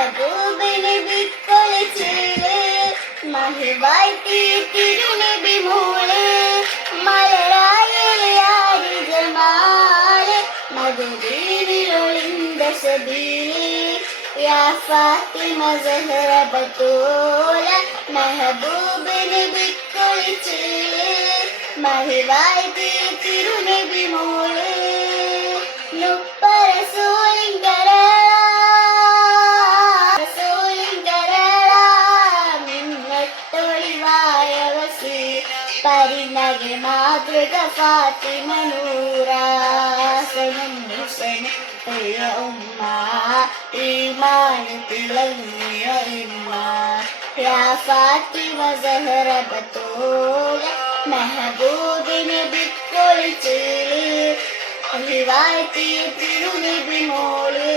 महबूब नबी കൊളിച്ചില് മഹിവാഴ്ത്തി തിരുനബി മോള് മലരായി ജമാല് മദീനയിലൊളിന്ത സബീലി യാ ഫാത്തിമ സഹറ ബത്തൂല മെഹബൂബ് നബി കൊളിച്ചില് മഹിവാഴ്ത്തി തിരുനബി മോള് പരിണക മാതൃക ഫാത്തിമ നൂറാസനം ഉമ്മ ഈമാൻ തിളങ്ങിയ ഇമ്മ യാ ഫാത്തിമ സഹറ ബത്തൂല മെഹബൂബ് നബി കൊളിച്ചില് മഹിവാഴ്ത്തിയ തിരുനബി മോള്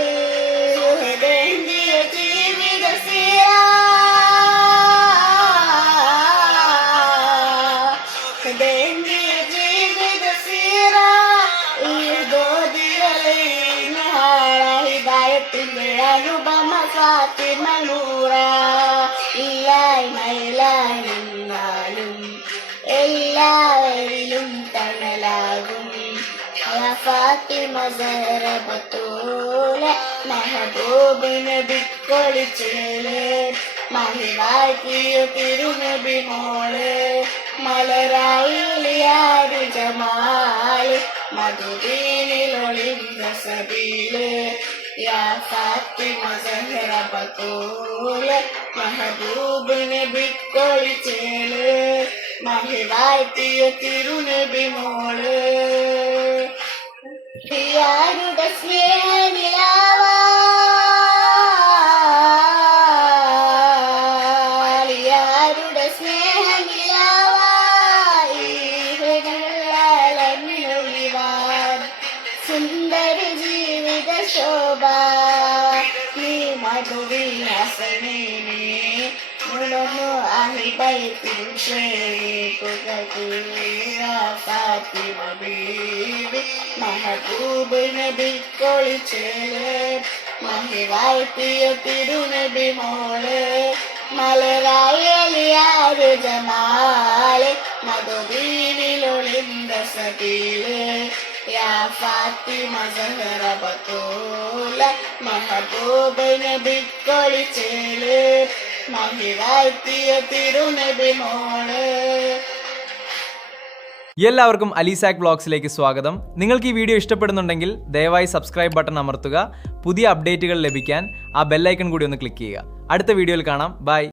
ജീവിത സീറ ജീവിത സീറ ഹിദായത്തിന്റെ അനുപമ ഫാത്തിമ നൂറ ഇല്ലായ്മയിലായിരുന്നാലും എല്ലാവരിലും തണലാകും ഫാത്തിമ സഹറ ബത്തൂല മെഹബൂബ് നബി കൊളിച്ചില് മഹിവാഴ്ത്തിയ തിരുനബി മോള് മലരായി ജമാല് മദീനയിലൊളിന്ത സബീല് യാ ഫാത്തിമ സഹറ ബത്തൂല മെഹബൂബ് നബി കൊളിച്ചില് മഹിവാഴ്ത്തിയ തിരുനബി മോള് ിയാരുടെ സ്നേഹനിലാവാരുടെ സ്നേഹനിലാവാൻ സുന്ദര ജീവിത ശോഭ നീ മധുവിലാസനേ ഉണർന്നു അഹിബൈത്തിൽ ഫാത്തിമ ബീവി മെഹബൂബ് നബി കൊളിച്ചില് മഹിവാഴ്ത്തിയ തിരുനബി മോള് മലരായി ജമാല് മദീനയിലൊളിന്ത സബീല് യാ ഫാത്തിമ സഹറ ബത്തൂല മെഹബൂബ് നബി കൊളിച്ചില് മഹിവാഴ്ത്തിയ തിരുനബി മോള്. എല്ലാവർക്കും അലീസാക് വ്ളോഗ്സിലേക്ക് സ്വാഗതം. നിങ്ങൾക്ക് ഈ വീഡിയോ ഇഷ്ടപ്പെടുന്നുണ്ടെങ്കിൽ ദയവായി സബ്സ്ക്രൈബ് ബട്ടൺ അമർത്തുക. പുതിയ അപ്ഡേറ്റുകൾ ലഭിക്കാൻ ആ ബെല്ലൈക്കൺ കൂടി ഒന്ന് ക്ലിക്ക് ചെയ്യുക. അടുത്ത വീഡിയോയിൽ കാണാം. ബൈ.